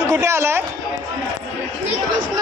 वियम कुठे आलाय? कृष्ण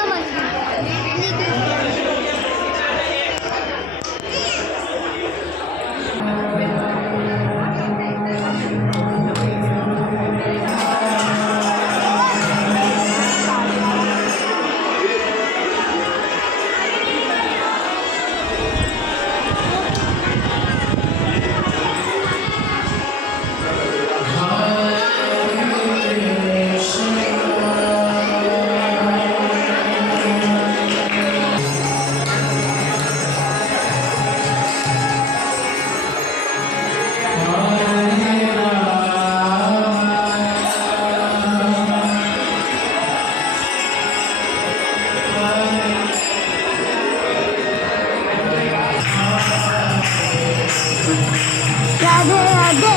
राधे राधे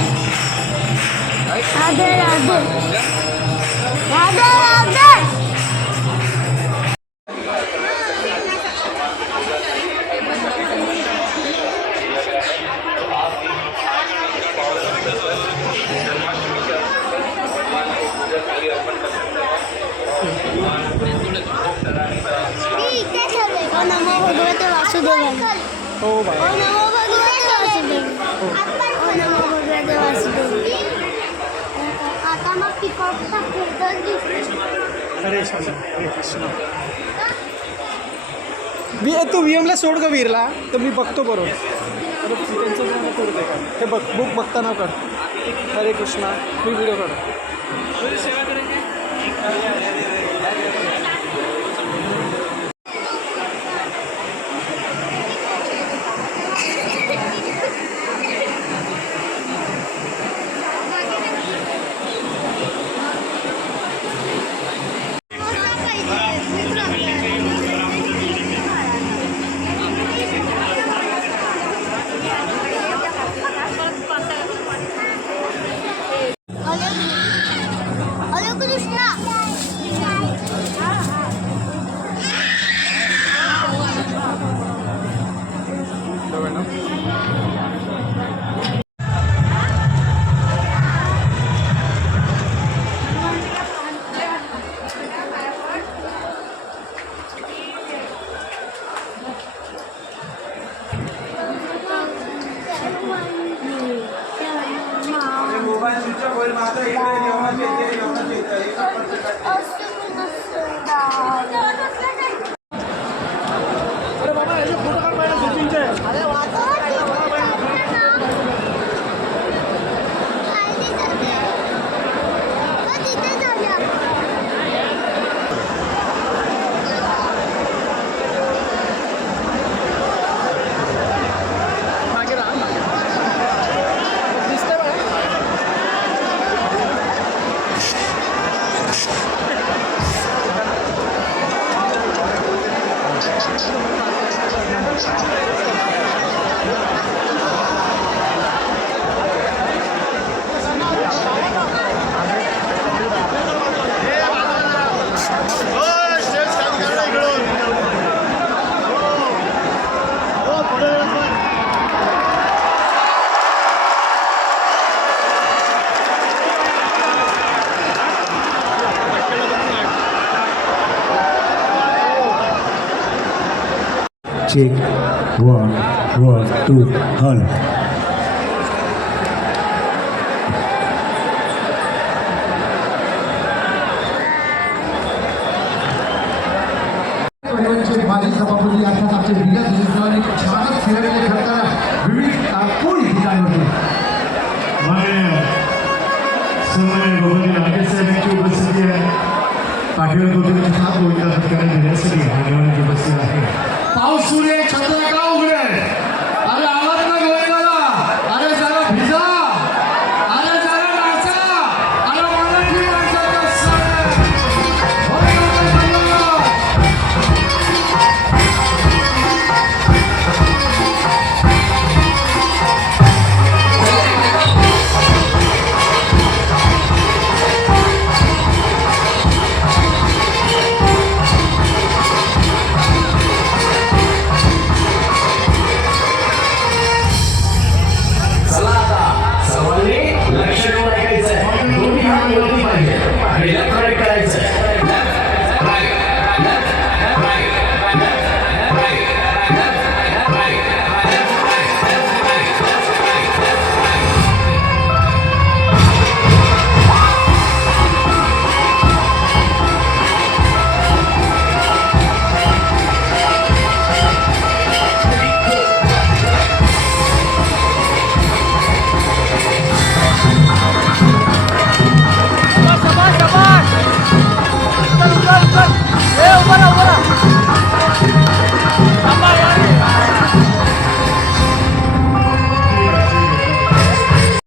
राधे राधे राधे राधे नमो भगवते वासुदेवाय. हो बाय. नमो भगवते वासुदेवाय. नमो भगवते वासुदेवाय. आता मग पिकॉकचा फोटो दिसतो. हरे कृष्ण हरे कृष्ण. तू वियमला सोड ग वीरला तर मी बघतो बरोबर. अरे त्यांचं पण करू दे का हे बघ बुक बघताना कर. हरे कृष्णा मी व्हिडिओ काढ. सेवा करेंगे. हरे कृष्णा. मोबाईल स्विच ऑफ होईल माझा इकडे जेवणाची अरे बाबा याचे फोटो काढ पाहिजे सचिनचे. मागे राहा मागे. दिसतंय बघा. Check 1 1 2 hold. माजी सभापती अर्थात आमचे विलास जिंकणारे छानच खेळाडू खेळताना विविध कोणी ठिकाणी होते. माननीय सन्माननीय भगवती नागेश साहेबांची उपस्थिती